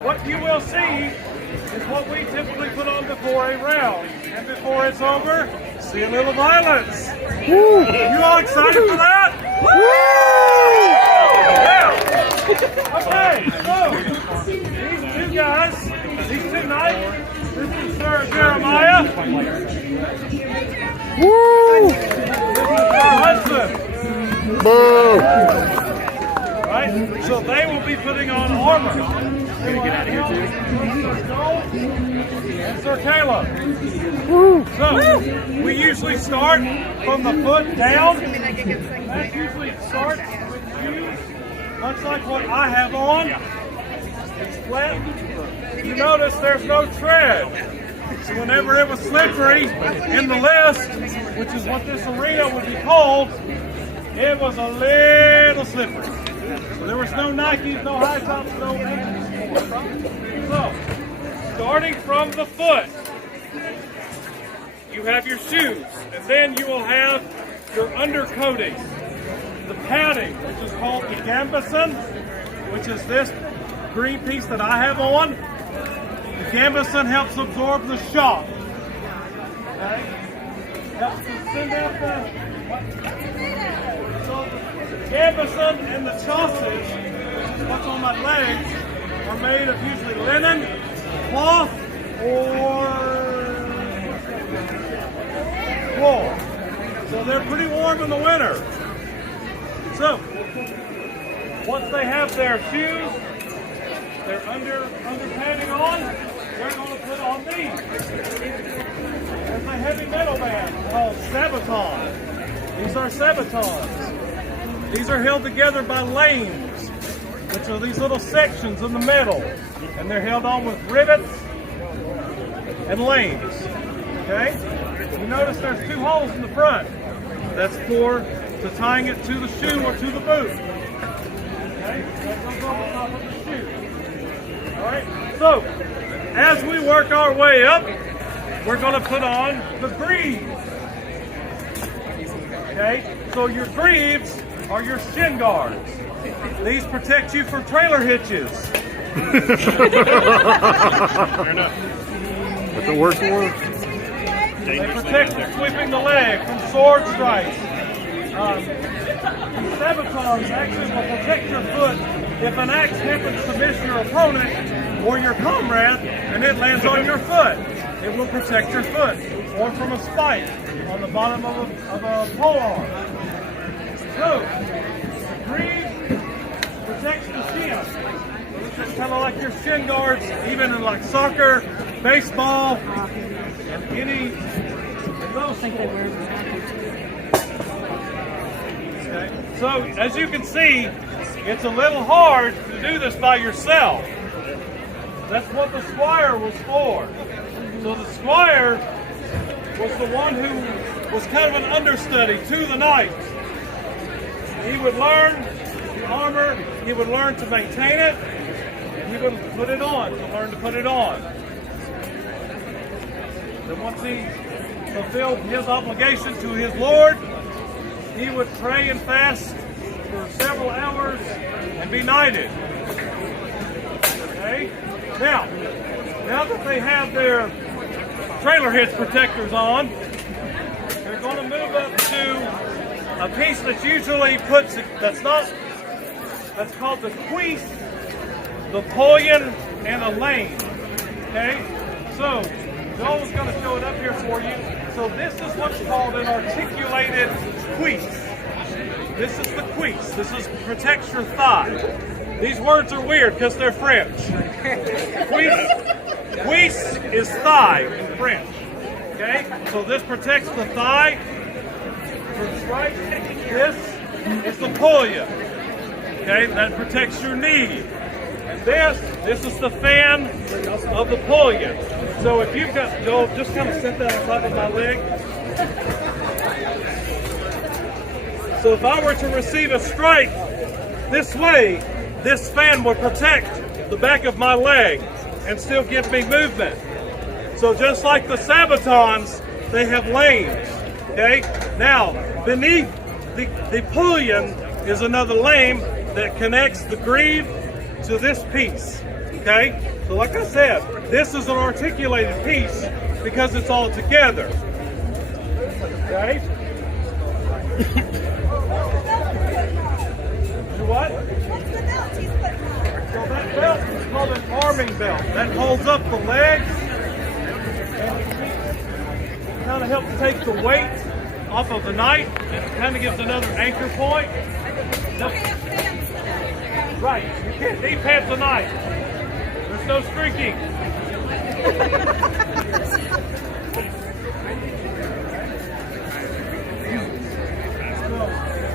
What you will see is what we typically put on before a round. And before it's over, see a little violence. Woo. You all excited for that? Woo! Yeah. Okay, so these two guys, these two knights, this is Sir Jeremiah. Woo! This is her husband. Boo! Right? So they will be putting on armor. We're gonna get out of here too. And Sir Caleb. So we usually start from the foot down. That usually starts with shoes, much like what I have on. It's flat. You notice there's no tread. So whenever it was slippery in the list, which is what this arena would be called, it was a little slippery. So there was no Nikes, no high tops, no ankles. So, starting from the foot, you have your shoes, and then you will have your undercoating, the padding, which is called the gambeson, which is this green piece that I have on. The gambeson helps absorb the shock. Okay? Helps to send out the... So the gambeson and the sausage, which is what's on my legs, are made of usually linen, cloth, or wool. So they're pretty warm in the winter. So, once they have their shoes, their under padding on, they're going to put on these. There's a heavy metal band called sabatons. These are sabatons. These are held together by lanes, which are these little sections in the metal, and they're held on with rivets and lanes. Okay? You notice there's two holes in the front. That's for tying it to the shoe or to the boot. Okay? That goes on the top of the shoe. All right. So, as we work our way up, we're going to put on the greaves. Okay? So your greaves are your shin guards. These protect you from trailer hitches. Fair enough. What's it work for? They protect from sweeping the leg, from sword strikes. These sabatons actually will protect your foot if an axe happens to miss your opponent or your comrade and it lands on your foot. It will protect your foot. Or from a spike on the bottom of a pole arm. So, greaves protects the shin. This is kind of like your shin guards, even in like soccer, baseball, and any of those sports. Okay. So, as you can see, it's a little hard to do this by yourself. That's what the squire was for. So the squire was the one who was kind of an understudy to the knight. He would learn the armor, he would learn to maintain it, and he would put it on, to learn to put it on. Then once he fulfilled his obligation to his Lord, he would pray and fast for several hours and be knighted. Okay? Now that they have their trailer hitch protectors on, they're going to move up to a piece that's usually that's called the cuisse, the pullion, and a lane. Okay? So, Joel's going to show it up here for you. So this is what's called an articulated cuisse. This is the cuisse. This protects your thigh. These words are weird because they're French. Cuisse is thigh in French. Okay? So this protects the thigh from strike. This is the pullion. Okay? That protects your knee. And this is the fan of the pullion. So if you've got, Joel, just kind of set that on top of my leg. So if I were to receive a strike this way, this fan would protect the back of my leg and still give me movement. So just like the sabatons, they have lanes. Okay? Now, beneath the pullion is another lane that connects the greave to this piece. Okay? So like I said, this is an articulated piece because it's all together. Okay? What? So that belt is called an arming belt. That holds up the legs and kind of helps take the weight off of the knife. It kind of gives another anchor point. Right, you can't de-pant the knife. There's no streaking.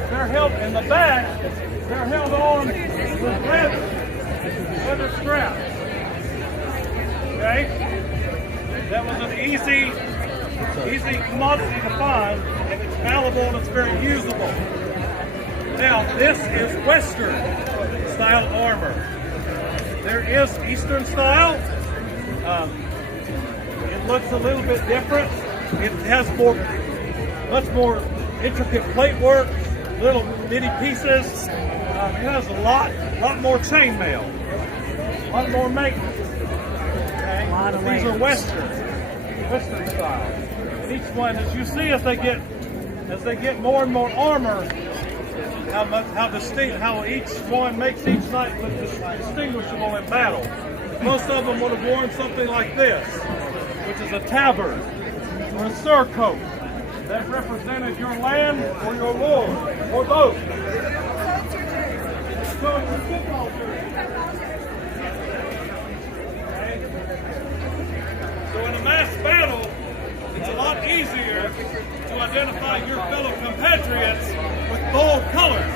They're held in the back, they're held on with leather straps. Okay? That was an easy commodity to find, and it's malleable and it's very usable. Now, this is Western style armor. There is Eastern style. It looks a little bit different. It has much more intricate plate work, little bitty pieces. It has a lot more chainmail, a lot more maintenance. Okay? These are Western style. Each one, as you see, as they get more and more armor, how each one makes each knight look distinguishable in battle. Most of them would have worn something like this, which is a tabard or a surcoat that represented your land or your lord, or both. So it's a football jersey. Okay? So in a mass battle, it's a lot easier to identify your fellow compatriots with bold colors,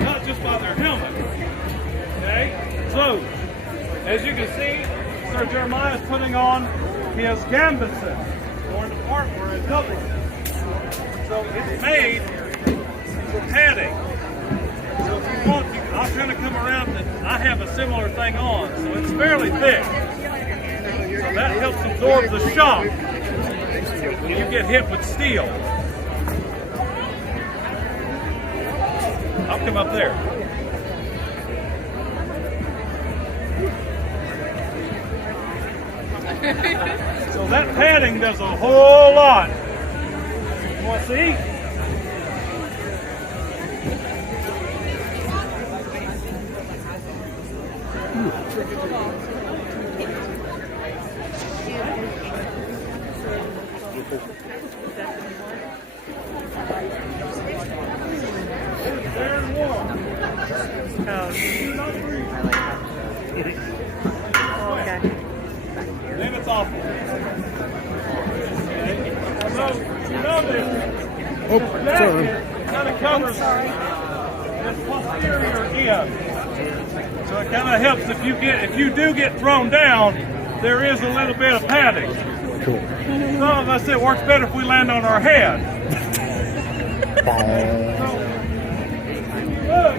not just by their helmet. Okay? So, as you can see, Sir Jeremiah is putting on his gambeson, or an armor, a doublet. So it's made for padding. So if you want, I'll kind of come around and I have a similar thing on. So it's fairly thick. So that helps absorb the shock when you get hit with steel. I'll come up there. So that padding does a whole lot. You want to see? Very warm. Okay. Then it's awful. So you notice this jacket kind of covers this posterior end. So it kind of helps if you do get thrown down, there is a little bit of padding. Cool. Some of us, it works better if we land on our head. So, look,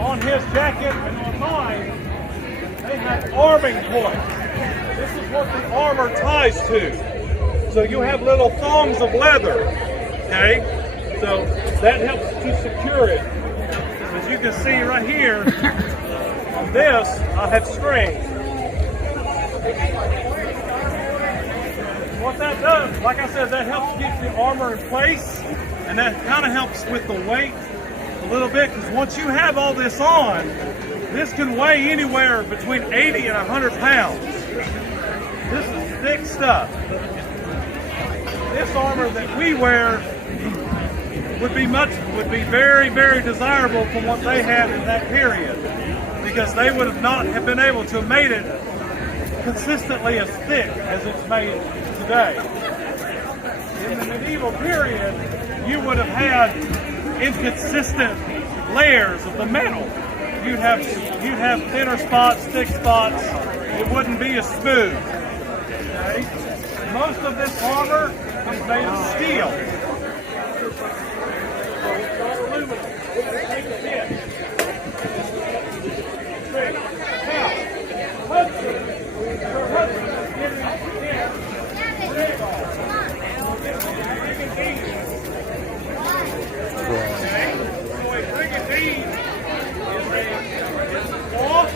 on his jacket and on mine, they have arming points. This is what the armor ties to. So you have little thongs of leather, okay? So that helps to secure it. As you can see right here, on this, I have strings. What that does, like I said, that helps keep the armor in place, and that kind of helps with the weight a little bit, because once you have all this on, this can weigh anywhere between 80 and 100 pounds. This is thick stuff. This armor that we wear would be very, very desirable from what they had in that period, because they would not have been able to have made it consistently as thick as it's made today. In the medieval period, you would have had inconsistent layers of the metal. You'd have thinner spots, thick spots. It wouldn't be as smooth. Okay? Most of this armor is made of steel. So it's not aluminum. It will take a hit. Now, Hudson is giving him rig off. Okay? So a brigandine is a cloth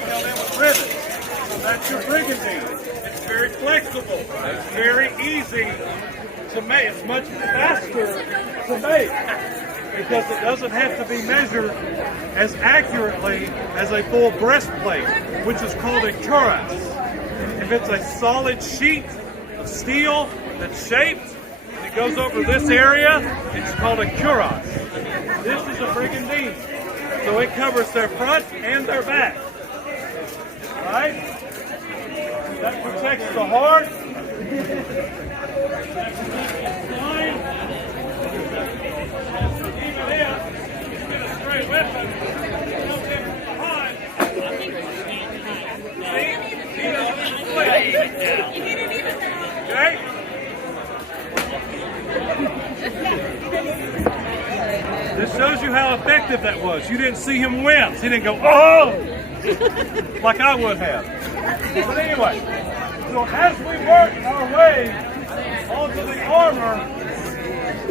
held in with rivets. So that's your brigandine. It's very flexible. It's very easy to make. It's much faster to make because it doesn't have to be measured as accurately as a full breastplate, which is called a cuirass. If it's a solid sheet of steel that's shaped and it goes over this area, it's called a cuirass. This is a brigandine. So it covers their front and their back. Right? That protects the heart. That protects the spine. Even if you get a stray weapon, you don't hit from behind. See? He doesn't split. Okay? This shows you how effective that was. You didn't see him wince. He didn't go, oh! Like I would have. But anyway, so as we work our way onto the armor,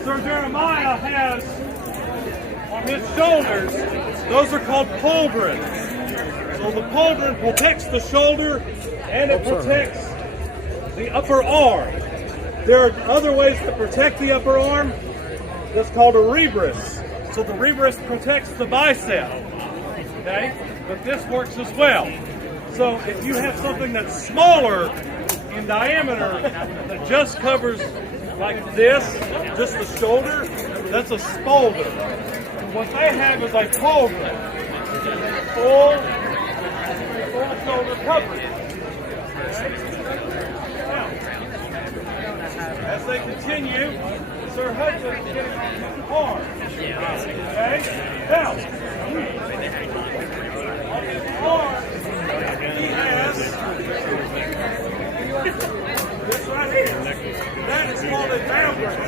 Sir Jeremiah has on his shoulders, those are called pauldrons. So the pauldron protects the shoulder and it protects the upper arm. There are other ways to protect the upper arm. That's called a rebris. So the rebris protects the bicep. Okay? But this works as well. So if you have something that's smaller in diameter that just covers like this, just the shoulder, that's a spolder. What they have is a pauldron. Full shoulder coverage. Now, as they continue, Sir Hudson is getting on his arm. Okay? Now, on his arm, he has this right here. That is called a vambrace.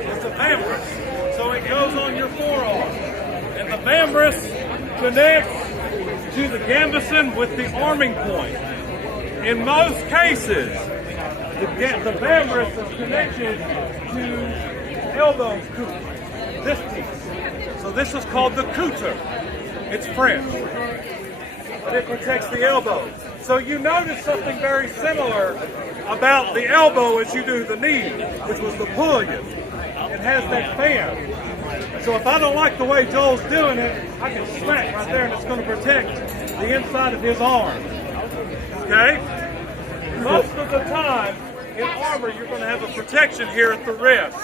It's a vambrace. So it goes on your forearm. And the vambrace connects to the gambeson with the arming point. In most cases, the vambrace is connected to elbow coupe, this piece. So this is called the couture. It's French. But it protects the elbow. So you notice something very similar about the elbow as you do the knee, which was the pullion. It has that fan. So if I don't like the way Joel's doing it, I can smack right there and it's going to protect the inside of his arm. Okay? Most of the time, in armor, you're going to have a protection here at the wrist.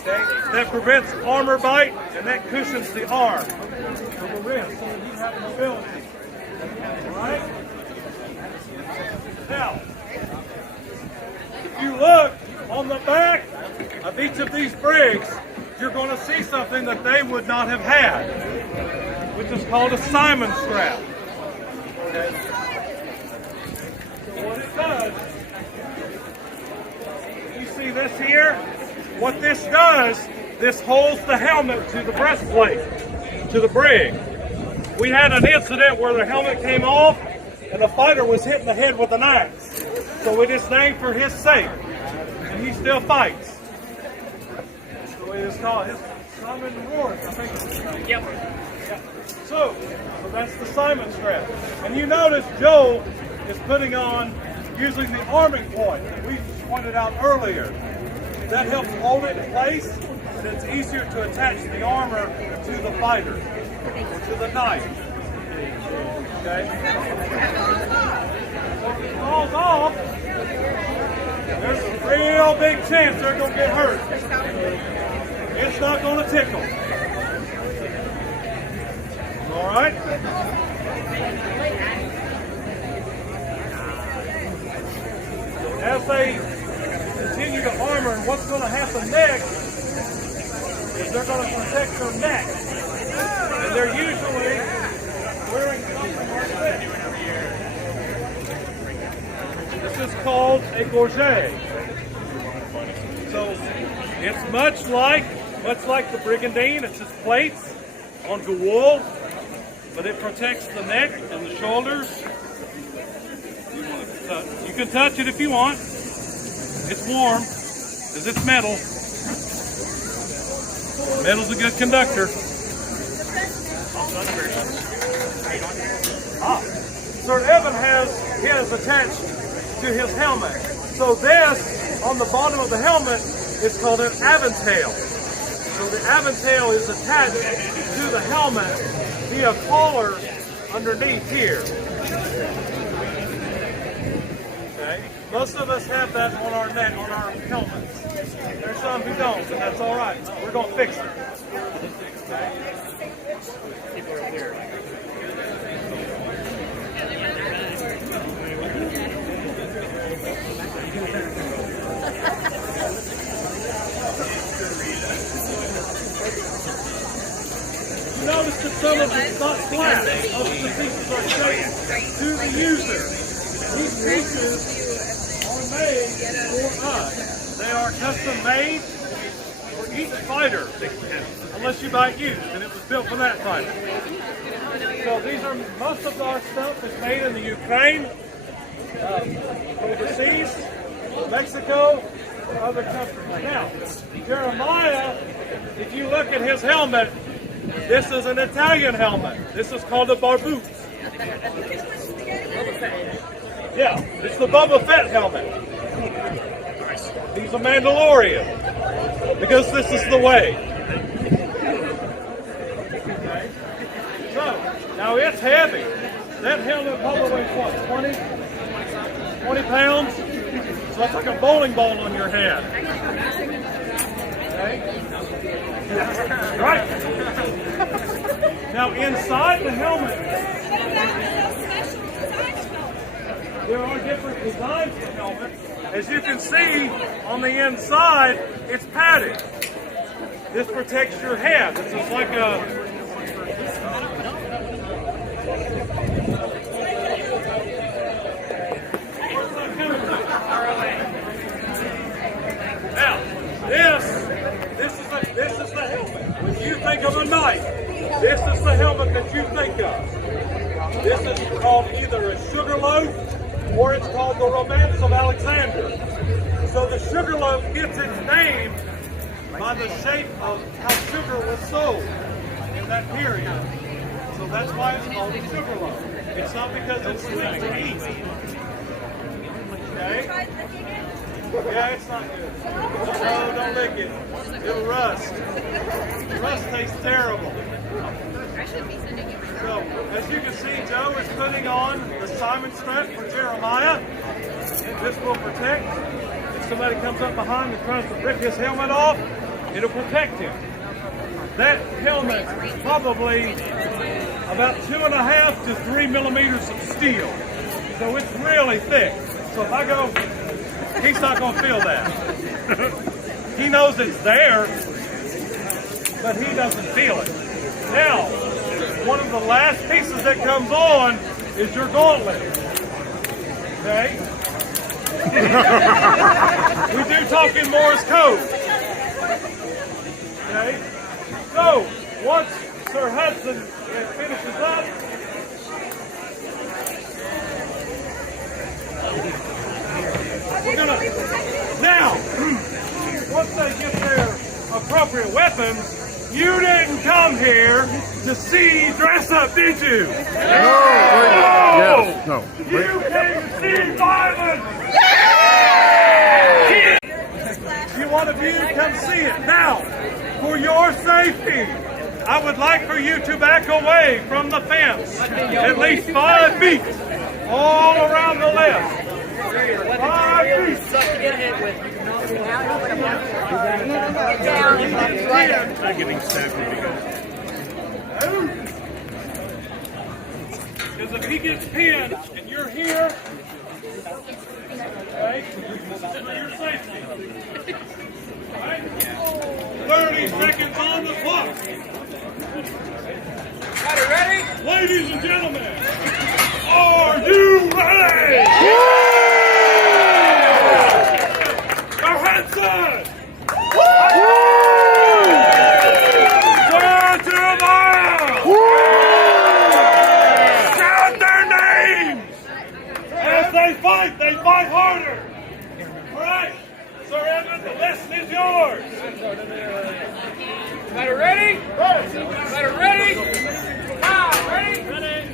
Okay? That prevents armor bite and that cushions the arm of the wrist so that you have mobility. Alright? Now, if you look on the back of each of these brigs, you're going to see something that they would not have had, which is called a Simon strap. Okay? So what it does, you see this here? What this does, this holds the helmet to the breastplate, to the brig. We had an incident where the helmet came off and the fighter was hit in the head with an axe. So it is named for his sake. And he still fights. That's the way it's called. His Simon Ward, I think. Yep. So that's the Simon strap. And you notice Joel is putting on using the arming point that we pointed out earlier. That helps hold it in place, and it's easier to attach the armor to the fighter, or to the knife. Okay? So if it falls off, there's a real big chance they're going to get hurt. It's not going to tickle. All right? As they continue to armor, and what's going to happen next is they're going to protect their neck. And they're usually wearing something like this. This is called a gorget. So it's much like the brigandine. It's just plates onto wool, but it protects the neck and the shoulders. You can touch it if you want. It's warm, because it's metal. Metal's a good conductor. Sir Evan has his attached to his helmet. So this, on the bottom of the helmet, is called an aventail. So the aventail is attached to the helmet via collar underneath here. Okay? Most of us have that on our neck, on our helmets. There's some who don't, and that's all right. We're going to fix it. You notice that some of it's not flat. Most of the pieces are shaped to the user. These pieces are made for us. They are custom made for each fighter, unless you buy it used, and it was built for that fighter. So these are, most of our stuff is made in the Ukraine, overseas, Mexico, or other countries. Now, Jeremiah, if you look at his helmet, this is an Italian helmet. This is called a barboot. Yeah, it's the Boba Fett helmet. He's a Mandalorian because this is the way. Okay. So, now it's heavy. That helmet probably weighs what, 20 pounds? So it's like a bowling ball on your head. Okay? Right. Now inside the helmet, there are different designs for helmets. As you can see on the inside, it's padded. This protects your head. This is like a This is the helmet. When you think of a knife, this is the helmet that you think of. This is called either a sugar loaf or it's called the Romance of Alexander. So the sugar loaf gets its name by the shape of how sugar was sold in that period. So that's why it's called a sugar loaf. It's not because it's sweet to eat. Okay? Yeah, it's not good. No, don't lick it. It'll rust. Rust tastes terrible. So, as you can see, Joe is putting on the Simon strap for Jeremiah. This will protect. If somebody comes up behind and tries to rip his helmet off, it'll protect him. That helmet is probably about 2.5 to 3 millimeters of steel. So it's really thick. So if I go, he's not going to feel that. He knows it's there, but he doesn't feel it. Now, one of the last pieces that comes on is your gauntlet. Okay? We do talk in Morse code. Okay? So, once Sir Hudson finishes up, we're gonna, now, once they get their appropriate weapons, you didn't come here to see dress up, did you? No. Yes, no. You came to see violence! If you want to view, come see it. Now, for your safety, I would like for you to back away from the fence at least 5 feet all around the left. 5 feet. Because if he gets pinned and you're here, okay, for your safety. All right? 30 seconds on the clock. Got it ready? Ladies and gentlemen, are you ready? Our Hudson! Sir Jeremiah! Shout their names! As they fight harder! Alright, Sir Evan, the lesson is yours! Got it ready? Got it ready? Ready?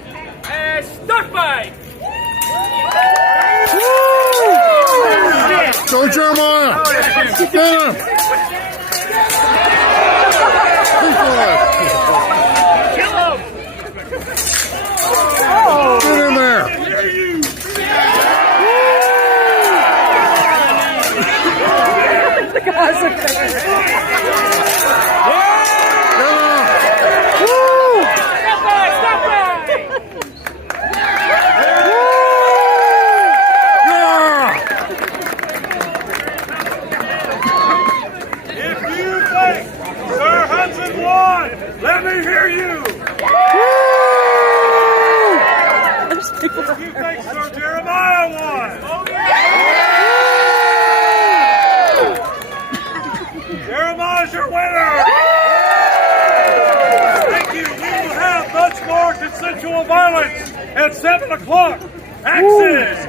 Jeremiah's your winner! Thank you. We will have much more consensual violence at 7 o'clock. Axes!